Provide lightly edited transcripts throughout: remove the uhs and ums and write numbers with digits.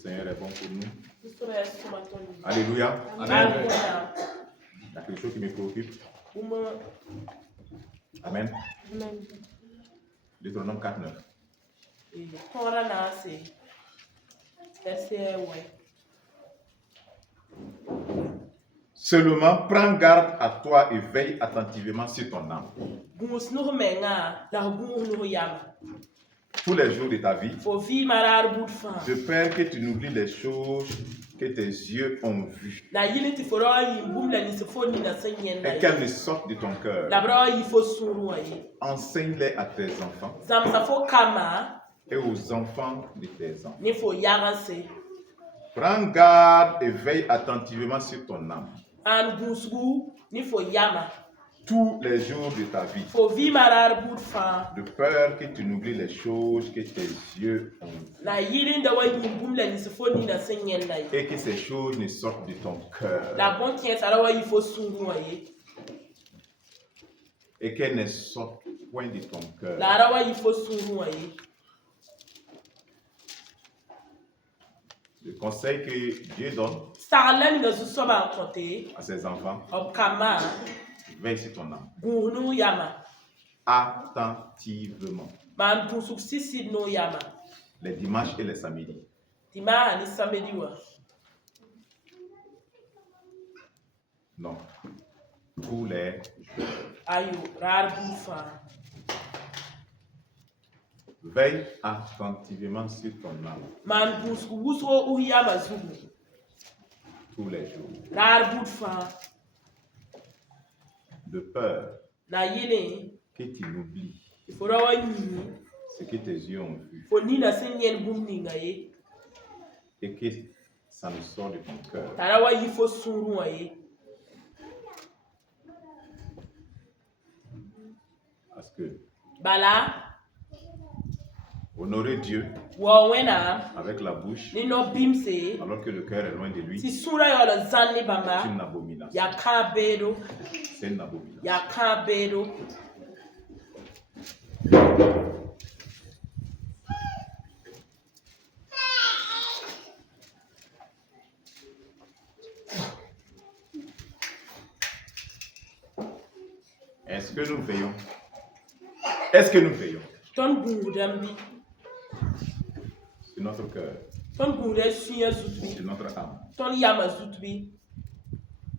Seigneur est bon pour nous. Alléluia. Amen. Il y a quelque chose qui me préoccupe. Amen. Deutéronome 4:9. Seulement prends garde à toi et veille attentivement sur ton âme. Tous les jours de ta vie, de peur que tu n'oublies les choses que tes yeux ont vues et qu'elles ne sortent de ton cœur. Enseigne-les à tes enfants et aux enfants de tes enfants. Prends garde et veille attentivement sur ton âme tous les jours de ta vie, de peur que tu n'oublies les choses que tes yeux ont vues et que ces choses ne sortent de ton cœur et qu'elles ne sortent point de ton cœur. Le conseil que Dieu donne à ses enfants: veille sur ton âme attentivement les dimanches et les samedis. Non, tous les jours. Veille attentivement sur ton âme tous les jours, de peur que tu n'oublies ce que tes yeux ont vu et que ça ne sort de ton cœur. Parce que honorer Dieu avec la bouche alors que le cœur est loin de lui, c'est une abomination. C'est une abomination. Est-ce que nous veillons? Est-ce que nous veillons sur notre cœur, sur notre âme?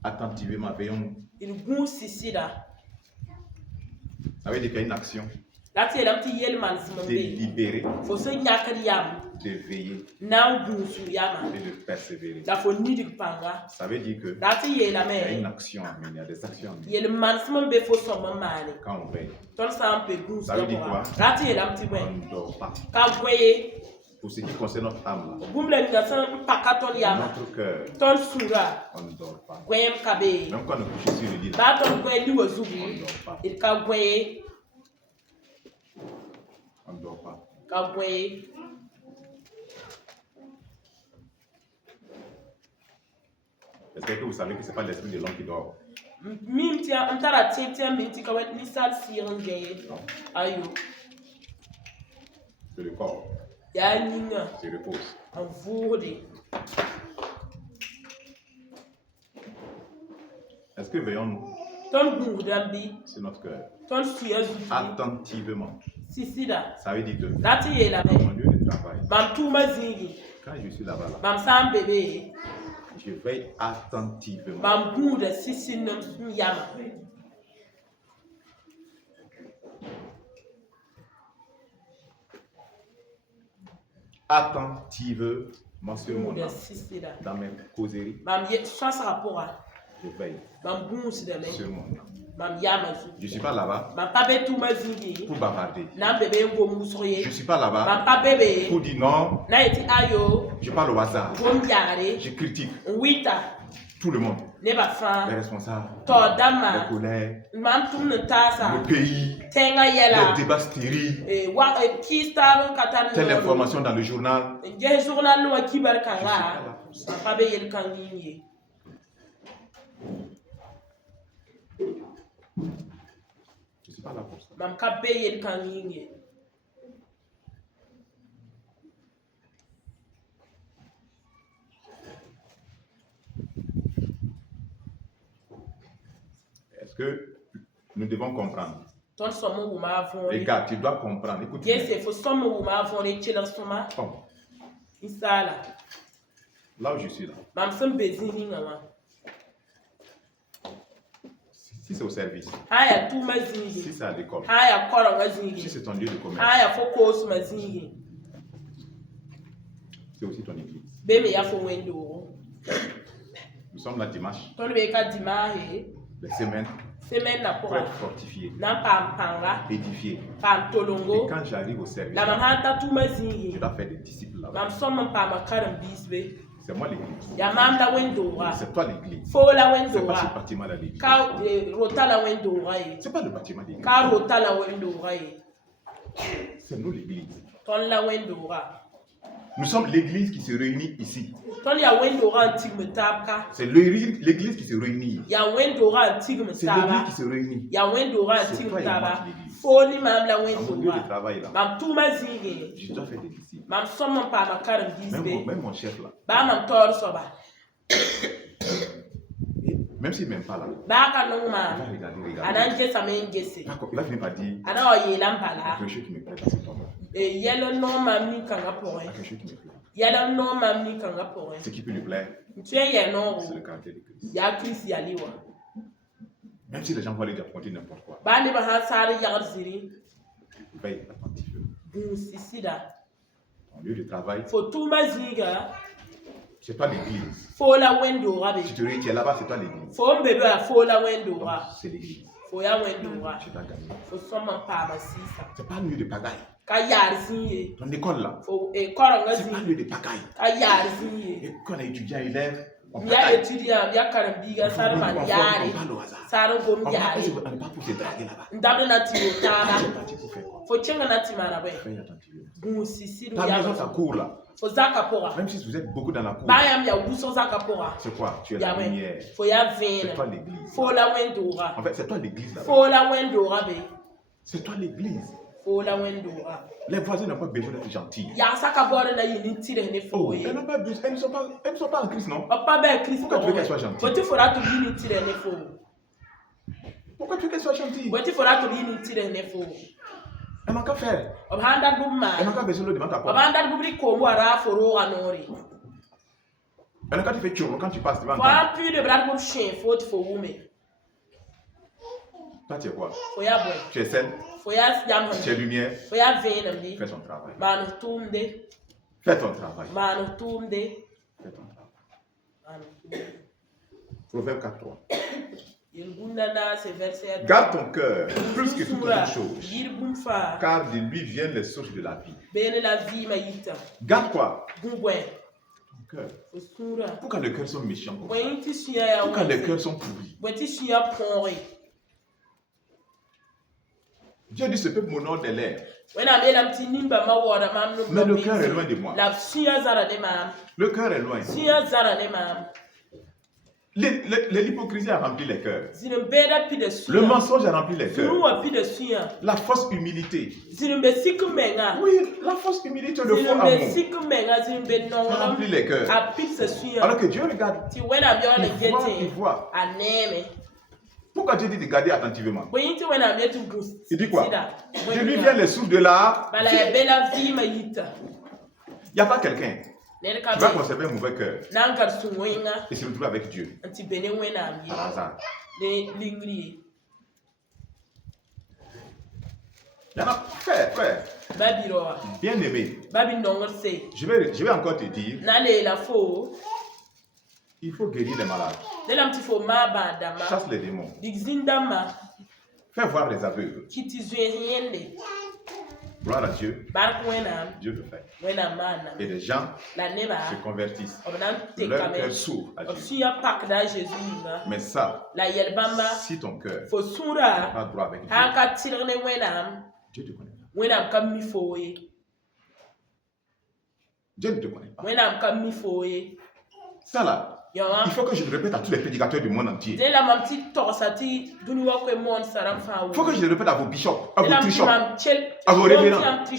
Attentivement, veillons-nous. Ça veut dire qu'il y a une action délibérée de veiller et de persévérer. Ça veut dire que il y a une action à mener, il y a des actions à mener. Quand on veille, ça veut dire quoi? On ne dort pas. Pour ce qui concerne notre âme, notre cœur, on ne dort pas. Même quand on couche sur le lit, on ne dort pas. Est-ce que vous savez que ce n'est pas l'esprit de l'homme qui dort? C'est le corps qui repose. Est-ce que veillons-nous sur notre cœur attentivement? Ça veut dire que mon lieu de travail, quand je suis là-bas, je veille attentivement. Attentivement sur mon âme. Dans mes causeries, je veille sur mon âme. Je ne suis pas là-bas pour bavarder. Je ne suis pas là-bas pour dire non. Je parle au hasard. Je critique tout le monde. Les responsables, les collègues, le pays, les débats stériles, telle information dans le journal. Je ne suis pas là pour ça. Je ne suis pas là pour ça. que nous devons comprendre. Les gars, tu dois comprendre. Écoute. Là où je suis là. Si c'est au service. Si c'est à l'école. Si c'est ton lieu de commerce. C'est aussi ton église. Nous sommes là dimanche. Les semaines. Pour être fortifié. Édifié. Et quand j'arrive au service, je dois faire des disciples là-bas. C'est moi l'église. C'est toi l'église. C'est pas ce bâtiment là l'église. C'est pas le bâtiment d'église. C'est nous l'église. Nous sommes l'église qui se réunit ici. C'est l'église qui se réunit. C'est l'église qui se réunit. C'est toi et moi l'église. À mon lieu de travail là, je dois faire des disciples. Même mon chef là. Même s'il ne m'aime pas là, il va regarder. Il va finir par dire, il y a quelque chose qui me plaît dans cet homme. Il y a quelque chose qui me plaît. Ce qui peut lui plaire, c'est le caractère de Christ. Même si les gens vont aller raconter n'importe quoi, il va être attentif. Ton lieu de travail, c'est pas l'église. Si tu es là-bas, c'est pas l'église. C'est l'église. Tu dois gagner. C'est pas un lieu de pagaille. Ton école là, c'est pas un lieu de pagaille. Et quand on est étudiant élève, on parle au hasard. On n'est pas pour se draguer là-bas. Ta maison, ça court là. Même si vous êtes beaucoup dans la cour, c'est quoi? Tu es la lumière. C'est toi l'église. En fait, c'est toi l'église là-bas. C'est toi l'église. Les voisins n'ont pas besoin d'être gentils. Oh, elles ne sont pas en Christ, non? Pourquoi tu veux qu'elles soient gentilles? Pourquoi tu veux qu'elles soient gentilles? Elles n'ont qu'à faire. Elles n'ont qu'à baisser l'eau devant ta porte. Elles n'ont qu'à te faire tchou quand tu passes devant ta porte. Toi, tu es quoi? Tu es saine? Tu es lumière? Fais ton travail. Fais ton travail. Fais ton travail. Proverbe 4.3. Garde ton cœur plus que toute autre chose, car de lui viennent les sources de la vie. Garde quoi? Ton cœur. Pourquoi les cœurs sont méchants? Pourquoi les cœurs sont pourris? Dieu dit ce peuple m'honore des lèvres, mais le cœur est loin de moi. Le cœur est loin. L'hypocrisie a rempli les cœurs. Le mensonge a rempli les cœurs. La fausse humilité. Oui, la fausse humilité, le faux amour a rempli les cœurs. Alors que Dieu regarde, il voit. Pourquoi Dieu dit de regarder attentivement? Il dit quoi? De lui viennent les sources de la vie. Il n'y a pas quelqu'un qui va conserver un mauvais cœur et se retrouver avec Dieu par hasard. Il y en a, frère, bien aimé, je vais encore te dire, il faut guérir les malades, chasse les démons, fais voir les aveugles. Gloire à Dieu. Dieu le fait. Et les gens se convertissent. Leur cœur s'ouvre à Dieu. Mais ça, si ton cœur n'est pas droit avec Dieu, Dieu te connaît pas. Dieu ne te connaît pas. Ça là, il faut que je le répète à tous les prédicateurs du monde entier. Il faut que je le répète à vos bishops, à vos trichops, à vos révérends. Il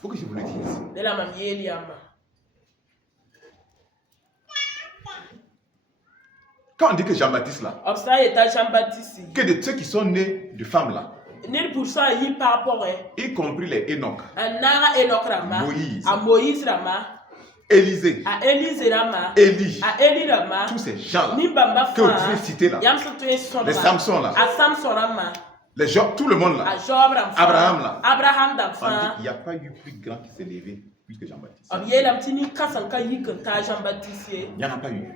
faut que je vous le dise. Quand on dit que Jean-Baptiste là, que de ceux qui sont nés de femmes là, y compris les Enoch, Moïse, Élisée, Élie, tous ces gens-là que vous pouvez citer là, les Samson là, les Job, tout le monde là, Abraham là, on dit il n'y a pas eu plus grand qui s'est levé plus que Jean-Baptiste. Il n'y en a pas eu.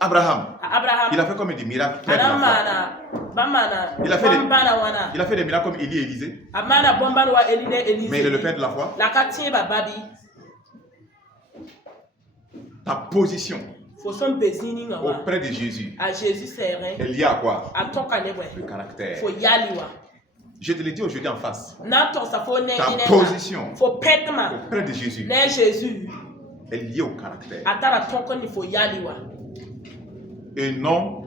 Abraham, il a fait comme des miracles. Il a fait des miracles comme Élie et Élisée. Mais il est le père de la foi. Ta position auprès de Jésus est liée à quoi? Le caractère. Je te l'ai dit aujourd'hui en face. Ta position auprès de Jésus est liée au caractère. Et non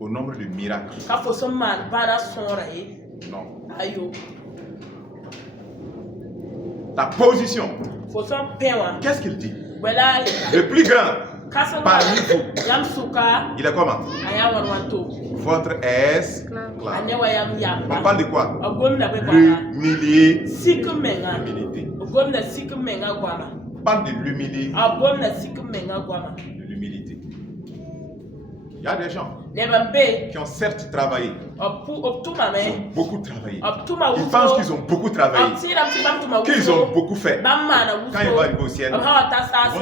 au nombre de miracles. Non. Ta position. Qu'est-ce qu'il dit? Le plus grand parmi vous, il est comment? Votre esclave. On parle de quoi? L'humilité. On parle de l'humilité. Il y a des gens qui ont certes travaillé, beaucoup travaillé. Ils pensent qu'ils ont beaucoup travaillé, qu'ils ont beaucoup fait. Quand ils vont arriver au ciel, ils vont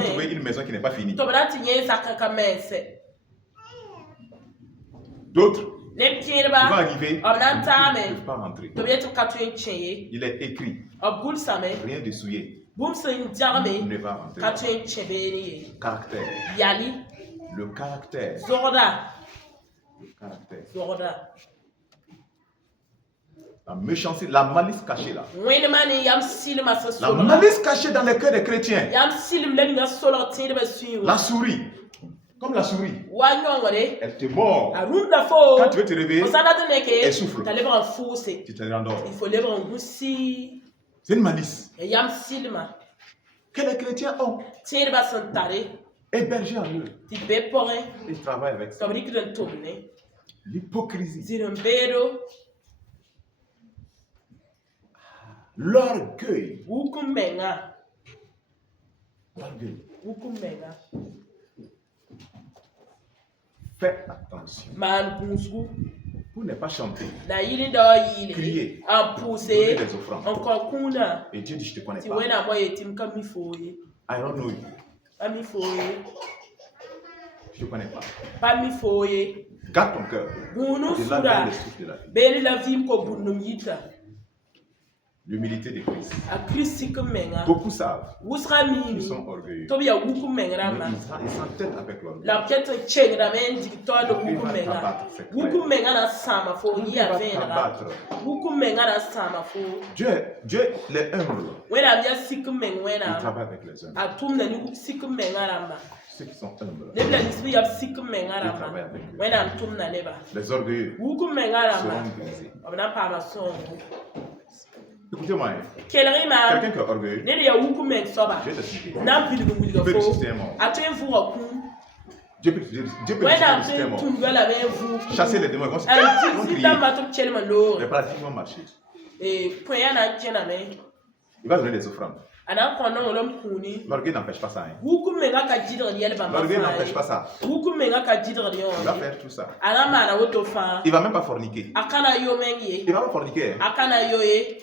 trouver une maison qui n'est pas finie. D'autres vont arriver, ils ne peuvent pas rentrer. Il est écrit, rien de souillé ne va rentrer. Caractère. Le caractère. Le caractère. La méchanceté, la malice cachée là. La malice cachée dans les cœurs des chrétiens. La souris. Comme la souris. Elle te mord. Quand tu veux te réveiller, elle souffle. Tu te rendors. C'est une malice que les chrétiens ont hébergé en eux. Ils travaillent avec ça. L'hypocrisie. L'orgueil. Fais attention. Pour ne pas chanter, crier, donner des offrandes. Et Dieu dit, je ne te connais pas. I don't know you. Je ne te connais pas. Garde ton cœur. C'est là dans le souffle de la vie. L'humilité de Christ. Beaucoup savent qu'ils sont orgueilleux. Mais ils s'entêtent avec l'orgueil. Dieu les humble. Il travaille avec les humbles. Ceux qui sont humbles, il travaille avec eux. Les orgueilleux seront brisés. Écoutez-moi, quelqu'un qui est orgueilleux, je vais t'expliquer. Dieu peut ressusciter un mort. Dieu peut ressusciter un mort. Chasser les démons, ils vont se crier. Mais pratiquement marcher. Il va donner des offrandes. L'orgueil n'empêche pas ça. L'orgueil n'empêche pas ça. Il va faire tout ça. Il ne va même pas forniquer. Il ne va pas forniquer.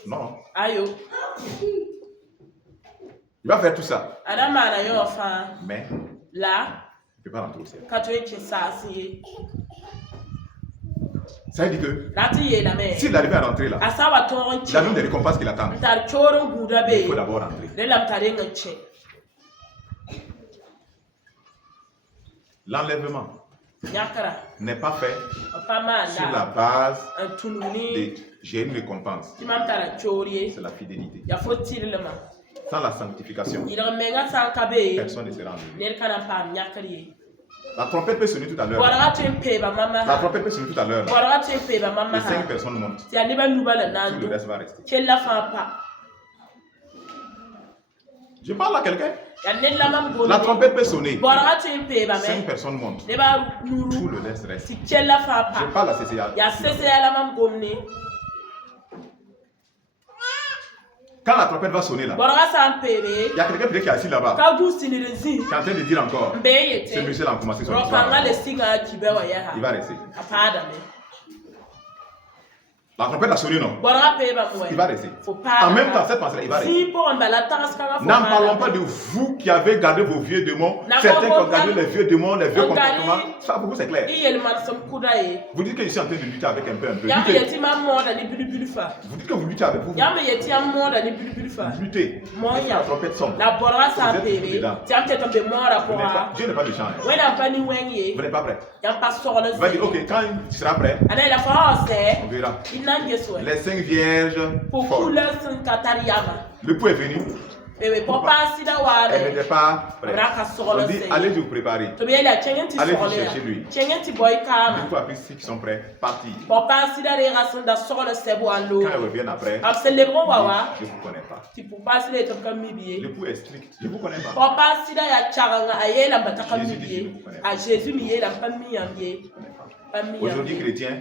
Non. Il va faire tout ça. Mais il ne peut pas rentrer au ciel. Ça veut dire que s'il arrive à rentrer là, il a même des récompenses qui l'attendent. Il faut d'abord rentrer. L'enlèvement n'est pas fait sur la base de j'ai une récompense. C'est la fidélité. Sans la sanctification, personne ne sera enlevé. La trompette peut sonner tout à l'heure. La trompette peut sonner tout à l'heure. Les 5 personnes montent. Tout le reste va rester. Je parle à quelqu'un. La trompette peut sonner. 5 personnes montent. Tout le reste reste. Je parle à CCA. Quand la trompette va sonner là, il y a quelqu'un qui est assis là-bas. Qui est en train de dire encore. Ce monsieur là a commencé son histoire. Il va rester. La trompette a sonné, non? Il va rester. En même temps, cette pensée-là, il va rester. N'en parlons pas de vous qui avez gardé vos vieux démons, certains qui ont gardé les vieux démons, les vieux comportements. Ça, pour vous, c'est clair. Vous dites que je suis en train de lutter avec un peu. Vous dites que vous luttez avec vous. Vous luttez. La trompette sonne. Vous êtes dedans. Dieu n'est pas méchant. Vous n'êtes pas prêt. Il va dire, ok, quand tu seras prêt, on verra. Les 5 vierges folles. Le pou est venu. Elle n'était pas prête. On dit, allez vous préparer. Allez vous chercher lui. Du coup, après ceux qui sont prêts, partir. Quand ils reviennent après, je ne vous connais pas. Le pou est strict. Je ne vous connais pas. Jésus dit, je ne vous connais pas. Aujourd'hui, chrétien,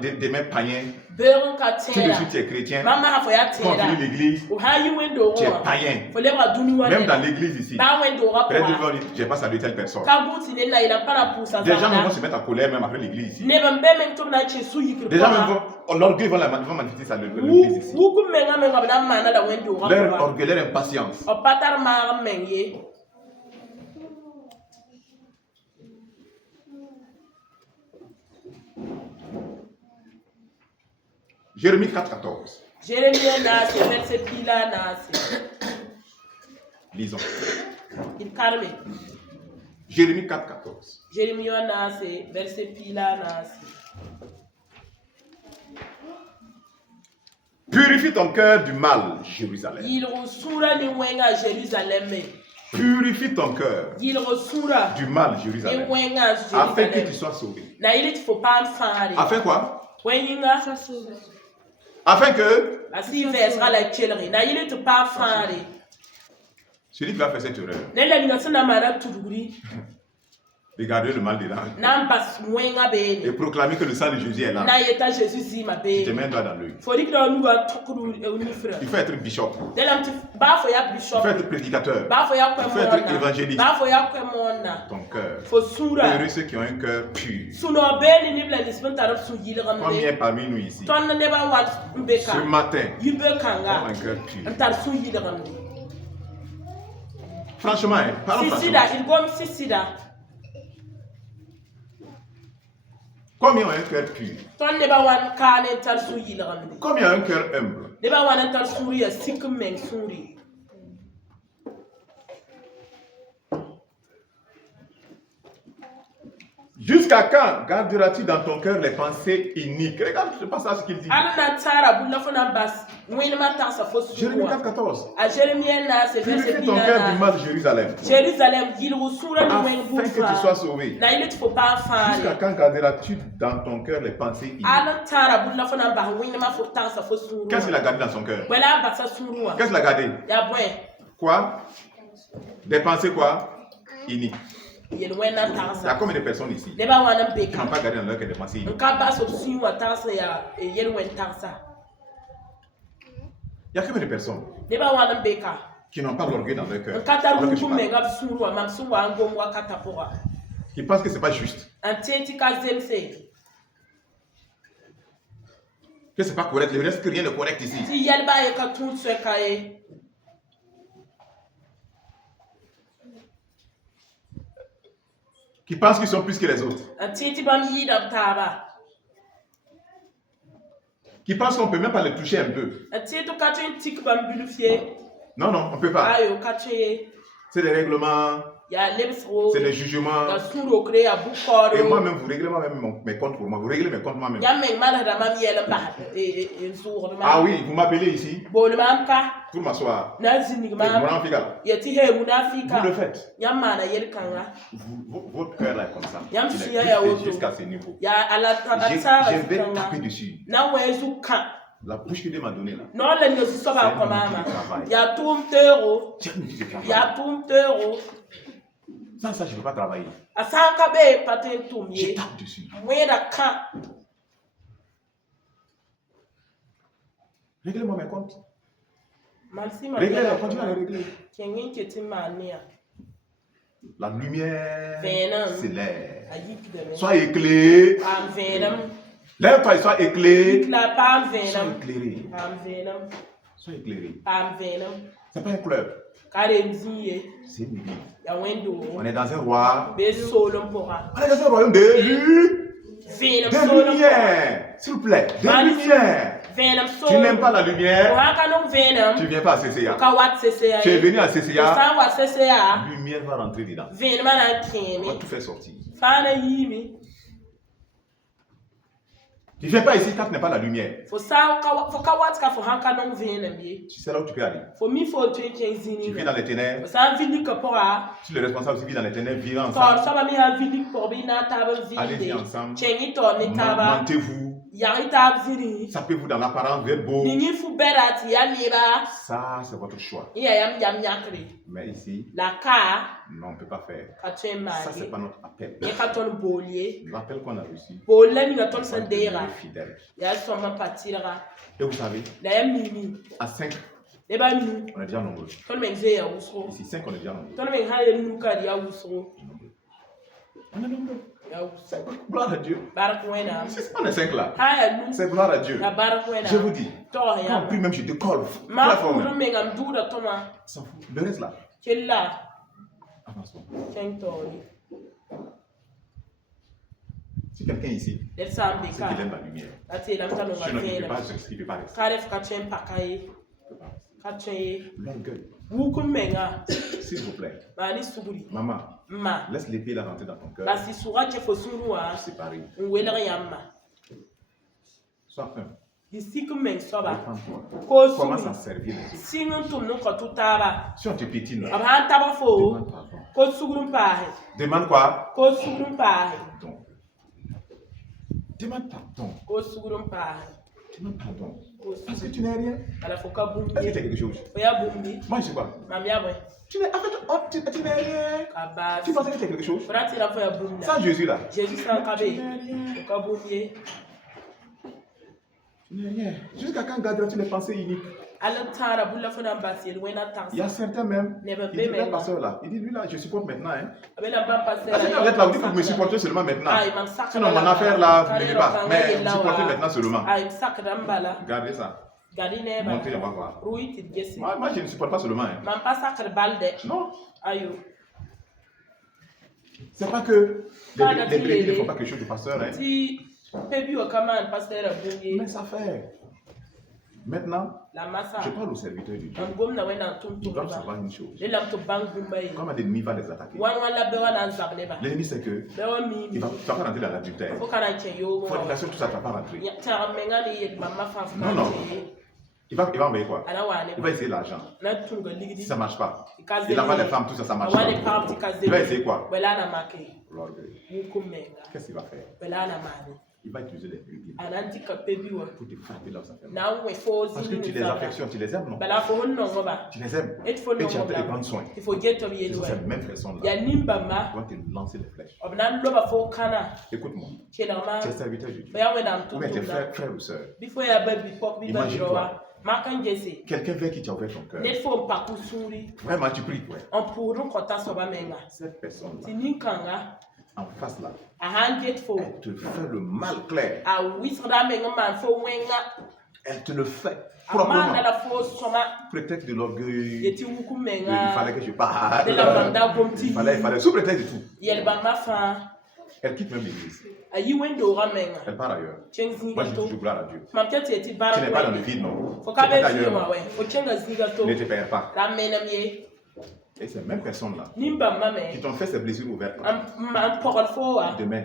des mêmes païens, tout de suite tu es chrétien, quand tu vis l'église, tu es païen. Même dans l'église ici, peut-être qu'ils vont dire, je n'ai pas salué telle personne. Des gens vont se mettre en colère même après l'église ici. Des gens même l'orgueil vont manifester ça l'église ici. Leur orgueil, leur impatience. Jérémie 4,14. Lisons. Jérémie 4,14. Purifie ton cœur du mal, Jérusalem. Purifie ton cœur du mal, Jérusalem. Afin que tu sois sauvé. Afin quoi? Afin que celui qui va faire cette erreur de garder le mal dedans et proclamer que le sang de Jésus est là. Tu te mets un doigt dans l'œil. Il faut être bishop. Il faut être prédicateur. Il faut être évangéliste. Ton cœur. Heureux ceux qui ont un cœur pur. Combien parmi nous ici ce matin ont un cœur pur? Franchement, parlons franchement. Combien ont un cœur pur? Combien ont un cœur humble? Jusqu'à quand garderas-tu dans ton cœur les pensées iniques? Regarde ce passage qu'il dit. Jérémie 4,14. Purifie ton cœur du mal, Jérusalem. Afin que tu sois sauvé. Jusqu'à quand garderas-tu dans ton cœur les pensées iniques? Qu'est-ce qu'il a gardé dans son cœur? Qu'est-ce qu'il a gardé? Quoi? Des pensées quoi? Iniques. Il y a combien de personnes ici qui n'ont pas gardé dans leur cœur des pensées iniques? Il y a combien de personnes qui n'ont pas l'orgueil dans leur cœur? Qui pensent que ce n'est pas juste. Que ce n'est pas correct. Il ne reste que rien de correct ici. Qui pensent qu'ils sont plus que les autres. Qui pensent qu'on ne peut même pas les toucher un peu. Non, non, on ne peut pas. C'est des règlements, c'est des jugements. Et moi-même, vous réglez moi-même mes comptes pour moi. Vous réglez mes comptes moi-même. Ah oui, vous m'appelez ici pour m'asseoir. Vous le faites. Votre cœur est comme ça. Jusqu'à ce niveau. Je vais taper dessus. La bouche que Dieu m'a donnée là. Non, le nous sommes pas comme maman. Il y a tout €. Il y a tout €. Ça, je ne peux pas travailler. À 100 KB, pas de tout. Je tape dessus. Oui, d'accord. Réglez-moi mes comptes. Réglez, continuez à les régler. La lumière s'élève. Sois éclairé. Lève-toi et sois éclairé. Sois éclairé. Sois éclairé. Ce n'est pas un club. C'est une église. On est dans un roi. On est dans un royaume de lumière. S'il vous plaît, de lumière. Tu n'aimes pas la lumière, tu ne viens pas à CCA. Tu es venu à CCA, lumière va rentrer dedans. On va tout faire sortir. Tu ne viens pas ici quand tu n'as pas la lumière. Tu sais là où tu peux aller. Tu vis dans les ténèbres. Si le responsable aussi vit dans les ténèbres, vivez ensemble. Allez-y ensemble. Mentez-vous. Sapez-vous dans l'apparence, vous êtes beau. Ça, c'est votre choix. Mais ici, non, on ne peut pas faire. Ça, c'est pas notre appel. L'appel qu'on a reçu, c'est fidèle. Et vous savez, à 5, on est déjà nombreux. Ici, 5, on est déjà nombreux. On est nombreux. Gloire à Dieu. C'est pas les 5 là. C'est gloire à Dieu. Je vous dis, quand on prie même, je te colle. S'en fout. Le reste là. Avançons. Si quelqu'un ici, c'est qu'il aime la lumière. Je ne peux pas s'inscrire, pas rester. L'orgueil. S'il vous plaît. Maman, laisse l'épée là rentrer dans ton cœur. Séparer. Sois un. Commence à servir les autres. Si on te piétine, demande pardon. Demande quoi? Demande pardon. Demande pardon. Parce que tu n'es rien. Est-ce que tu es quelque chose? Moi, je sais pas. Tu n'es rien. Tu pensais que tu es quelque chose? Sans Jésus là. Tu n'es rien. Jusqu'à quand garderas tu les pensées uniques? Il y a certains même, il dit le pasteur là, il dit lui là, je supporte maintenant. Vous êtes là, vous dites que vous me supportez seulement maintenant. Sinon mon affaire là, vous ne m'aimez pas. Mais vous supportez maintenant seulement. Gardez ça. Montez, on va voir. Moi, je ne supporte pas seulement. Non. C'est pas que les brebis ne font pas quelque chose du pasteur. Mais ça fait. Maintenant, je parle aux serviteurs du Dieu. Ils doivent savoir une chose. Comme un ennemi va les attaquer. L'ennemi, c'est que tu ne vas pas rentrer dans l'adultère. Fornication, tout ça, tu ne vas pas rentrer. Non. Il va envoyer quoi? Il va essayer l'argent. Si ça ne marche pas. Il envoie les femmes, tout ça, ça ne marche pas. Il va essayer quoi? Qu'est-ce qu'il va faire? Il va utiliser les brebis pour te frapper là où ça fait mal. Parce que tu les affectionnes, tu les aimes, non? Tu les aimes et tu as de prendre soin. C'est cette même personne là. Tu vas te lancer les flèches. Écoute-moi, tu es serviteur de Dieu. Ou bien tes frères ou sœurs. Imagine-toi. Quelqu'un vers qui tu as ouvert ton cœur. Vraiment, tu pries pour elle. Cette personne là, en face là, elle te fait le mal clair. Elle te le fait proprement. Prétexte de l'orgueil. Il fallait que je parle. Il fallait sous prétexte de tout. Elle quitte même l'église. Elle part ailleurs. Moi, je dis toujours gloire à Dieu. Tu n'es pas dans le vide, non. Tu n'es pas ailleurs. Ne te perds pas. Et ces mêmes personnes-là qui t'ont fait ces blessures ouvertes. Demain,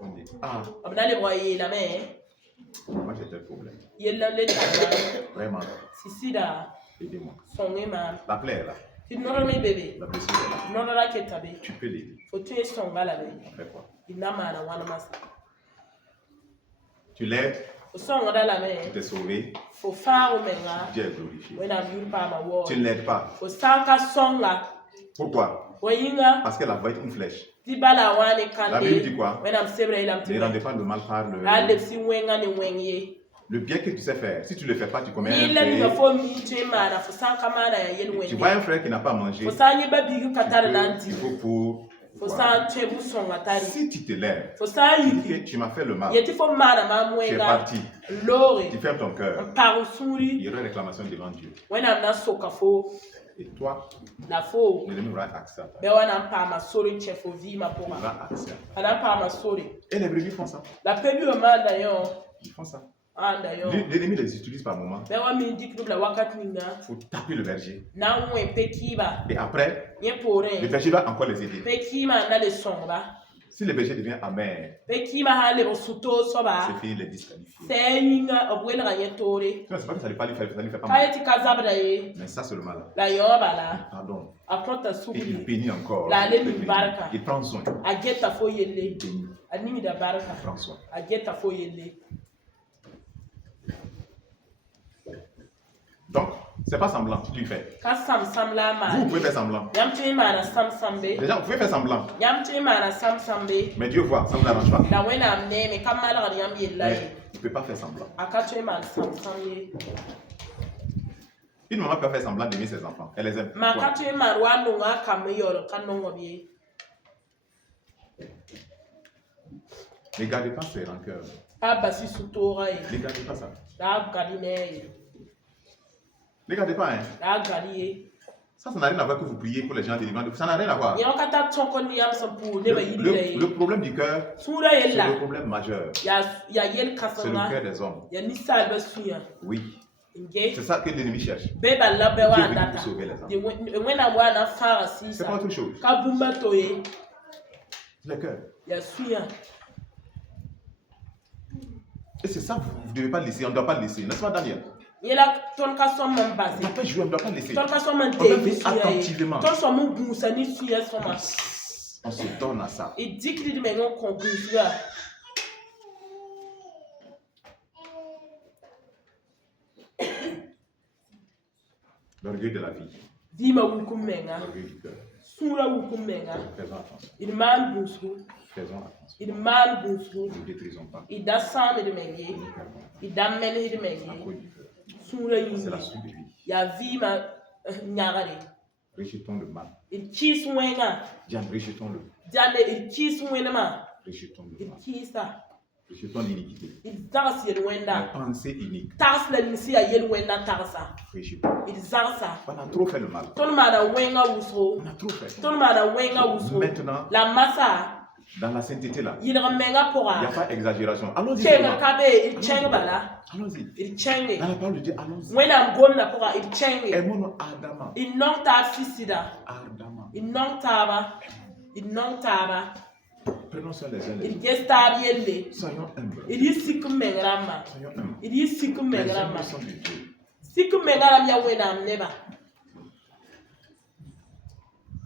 on dit, moi j'ai tel problème. Vraiment. Aidez-moi. La plaie est là. La blessure est là. Tu peux l'aider. On fait quoi? Tu l'aides. Pour te sauver, Dieu est glorifié. Tu ne l'aides pas. Pourquoi? Parce qu'elle envoie une flèche. La Bible dit quoi? Ne rendez pas le mal par le bien que tu sais faire. Si tu ne le fais pas, tu commets un péché. Tu vois un frère qui n'a pas mangé. Il faut pour... Voilà. Si tu te lèves, tu dis que tu m'as fait le mal, tu es parti, tu fermes ton cœur, il y aura une réclamation devant Dieu. Et toi, l'ennemi aura accès à ta vie. Et les brebis font ça. Ils font ça. L'ennemi les utilise par moment. Il faut taper le berger. Et après, le berger va encore les aider. Si le berger devient amer, c'est fini, les disqualifier. Non, c'est pas que ça ne pas lui faire, ça ne lui fait pas mal. Mais ça, c'est le mal. Pardon. Et il bénit encore. Il prend soin. Il bénit. Il prend soin. Donc, c'est pas semblant, tu lui fais. Vous pouvez faire semblant. Déjà, vous pouvez faire semblant. Mais Dieu voit, ça ne vous arrange pas. Mais il ne peut pas faire semblant. Une maman peut faire semblant d'aimer ses enfants. Elle les aime. Ne gardez pas ces rancœurs. Ne gardez pas ça. Ne gardez pas, hein. Ça n'a rien à voir que vous priez pour les gens délivrants. Ça n'a rien à voir. Le problème du cœur, c'est le problème majeur. C'est le cœur des hommes. Oui. C'est ça que l'ennemi cherche. Dieu veut pour sauver les hommes. C'est pas autre chose. Le cœur. Et c'est ça, vous ne devez pas le laisser. On ne doit pas le laisser. N'est-ce pas, Daniel? On ne doit pas jouer, on ne doit pas le laisser. On doit faire attentivement. On se donne à ça. L'orgueil de la vie. L'orgueil du cœur. Faisons attention. Faisons attention. Ne détruisons pas. C'est la suite de vie. Rejetons le mal. Diane, rejetons-le. Rejetons le mal. Rejetons l'iniquité. La pensée unique. Rejetons. On a trop fait le mal. On a trop fait. Maintenant, dans la sainteté là, il n'y a pas d'exagération. Allons-y. Allons-y. Dans la parole de Dieu, allons-y. Aimons-nous ardemment. Ardemment. Prenons soin les uns les autres. Soyons humbles. Soyons humbles. Les hommes sont de Dieu.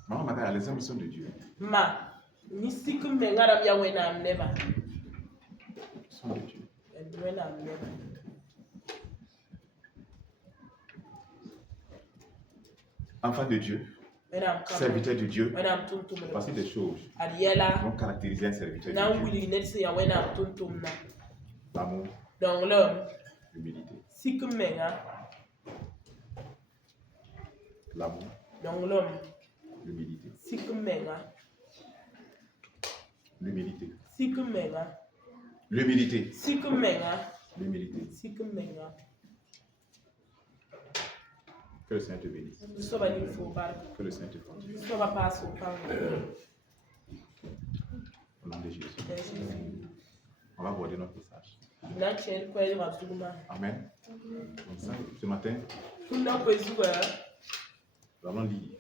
Maman Makaya, les hommes sont de Dieu. Sont de Dieu. Enfant de Dieu, serviteur de Dieu, voici des choses qui vont caractériser un serviteur de Dieu. L'amour, l'humilité. L'amour, l'humilité. L'humilité. L'humilité. L'humilité. Que le Seigneur te bénisse. Que le Seigneur te fortifie. Au nom de Jésus. On va aborder notre message. Amen. Comme ça, ce matin, nous allons lire